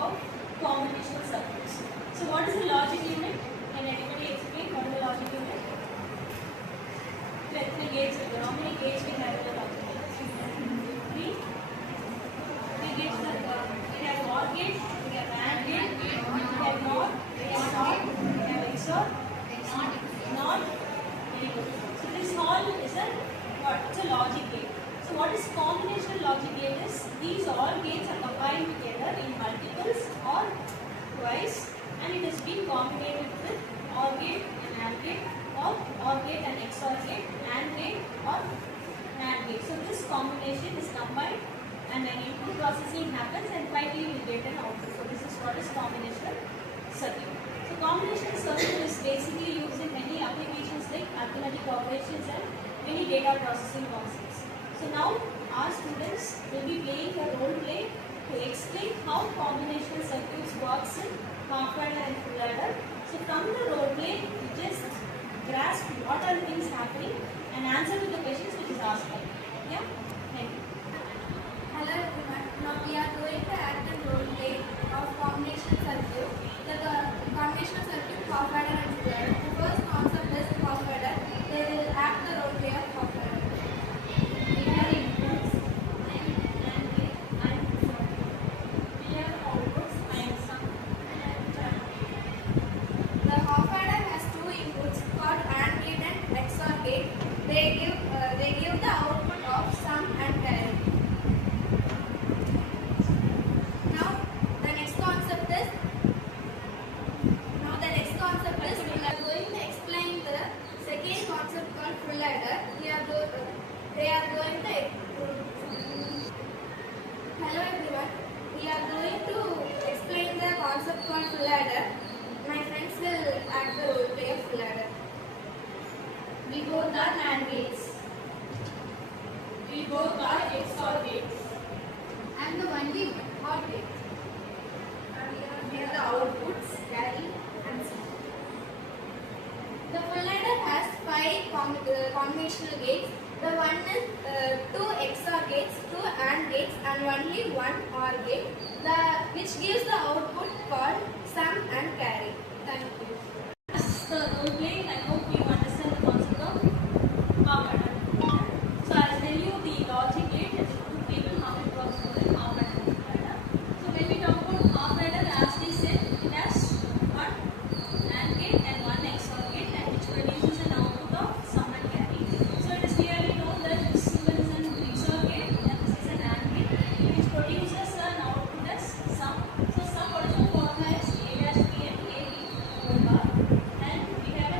of combinational circuits. So what is the logic unit? Can anybody explain what is the logic unit? How many gates we have in the logic unit? 3 gates are there. We have OR gate, we have AND gate, we have NOT, we have NOT, we have XOR, NOT. Very good. So this all is a what? It's a logic gate. So what is combinational logic gate is these all gates are combined together in multiples or twice, and it has been combined with OR gate and AND gate, or OR gate and XOR gate, AND gate or NAND gate. So this combination is combined and then input processing happens and finally we get an output. So this is what is combinational circuit. So combinational circuit is basically used in many applications like arithmetic operations and many data processing concepts. So now our students will be playing a role play to explain how combinational circuits works in half adder and full adder. So from the role play, you just grasp what are things happening and answer to the questions which is asked. Yeah? Thank you. Hello everyone. Now we are going to act the role play of combinational circuit. The combinational circuit half adder and full adder. The first concept is half adder. They will act the role play of half adder. We have inputs and we have outputs and sum and term. The half adder has two inputs called AND gate and XOR gate. They give the output of sum and carry. Now the next concept is we are going to explain the second concept called full adder. They are going to hello everyone. We are going to explain the concept called full adder. My friends will act the role play of full adder. We both are NAND gates. We both are XOR gates. And the only one OR gate. Here the outputs carry and sum. The full adder has 5 combinational gates. The one is 2 XOR gates, 2 AND gates, and only one OR gate, which gives the output called sum and carry. Thank you. The role play, I hope you understand the concept of half adder. So I'll tell you the logic gate and the table how it works for a half adder and full adder. So when we talk about half adder, as we said, it has one AND gate and one XOR gate, and which produces an output of sum and carry. So it is clearly known that this is an XOR gate and this is an AND gate, which produces an output as sum. So sum, what is the formula? Is A dash B and A B whole bar, and we have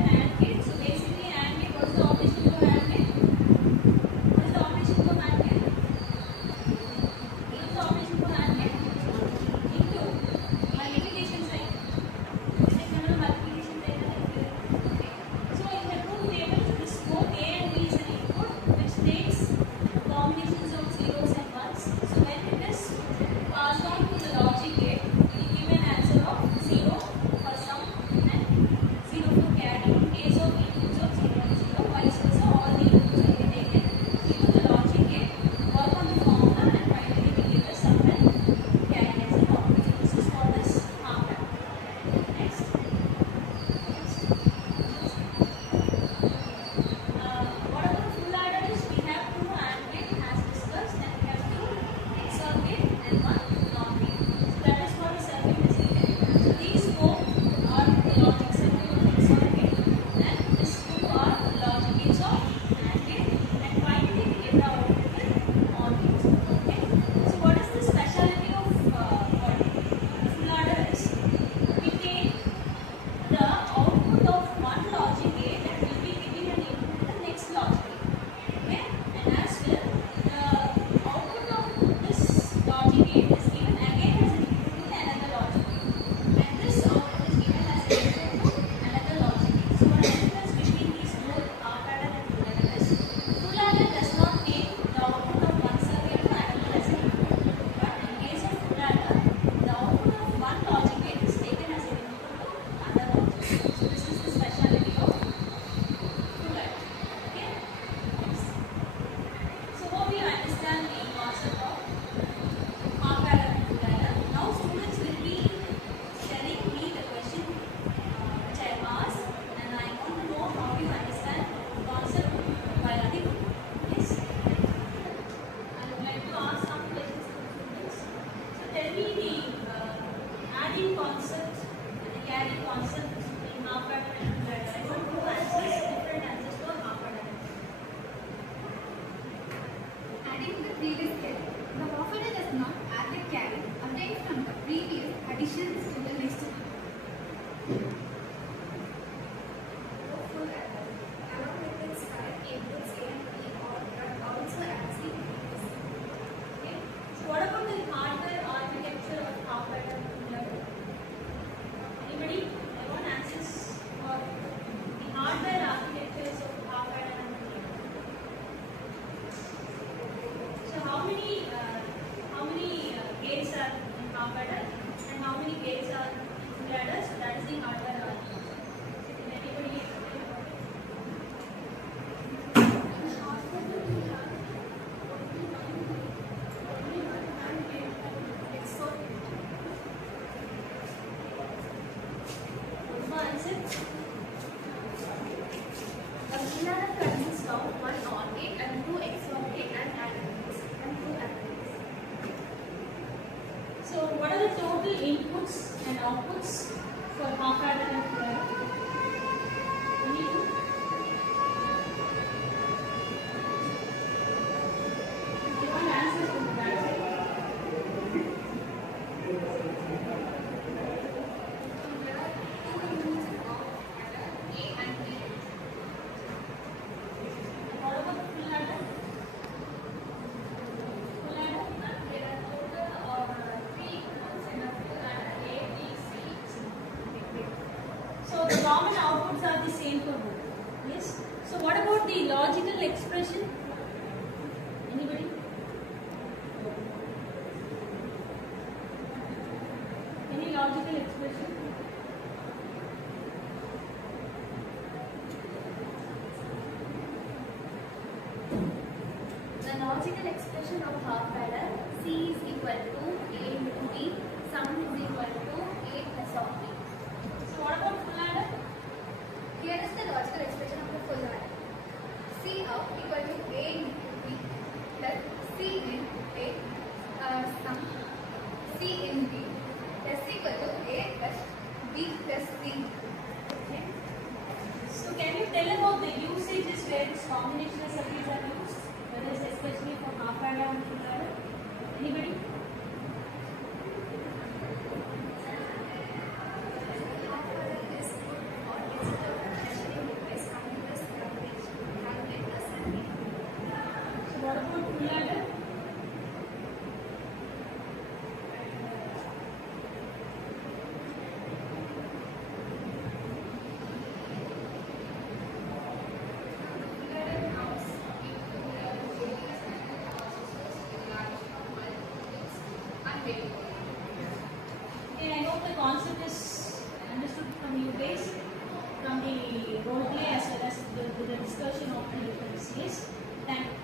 previous carry. The half-adder does not add the carry obtained from the previous additions to the next one. Full adder, along with its correct inputs A and B, also adds the previous. Okay. So what about the hardware architecture of half-adder and full adder? Anybody? Anyone answers for the hardware architectures of half-adder and full adder? So how many gates are in half-adder and how many gates are in full adder? So that is the hardware architecture. Can anybody explain about it? A full adder consists of one OR gate and two XOR gate and AND gates and two AND gates. So what are the total inputs and outputs for half-adder and full adder? Any two? Anyone answer from the back side? There are two inputs of adder, A and B. What about the full adder? Full adder? There are total three inputs in a full adder, A, B, C. So the common outputs are the same for both. Yes. So what about the logical expression? Anybody? Any logical expression? The logical expression of half-adder C is equal to A into B, sum is equal to A plus of B. So what about full adder? Here is the logical expression of the full adder. C out equal to A into B plus C in A sum C in B plus equal to A plus B plus C. Okay. So can you tell about the usages where this combinational circuits are used? Whether it's especially for half-adder and full adder? Anybody? Half-adder is good for digital measuring device computers calculators and So what about full adder? Okay, I hope the concept is understood from you guys, from the role play as well as the discussion of the different Cs. Thank you.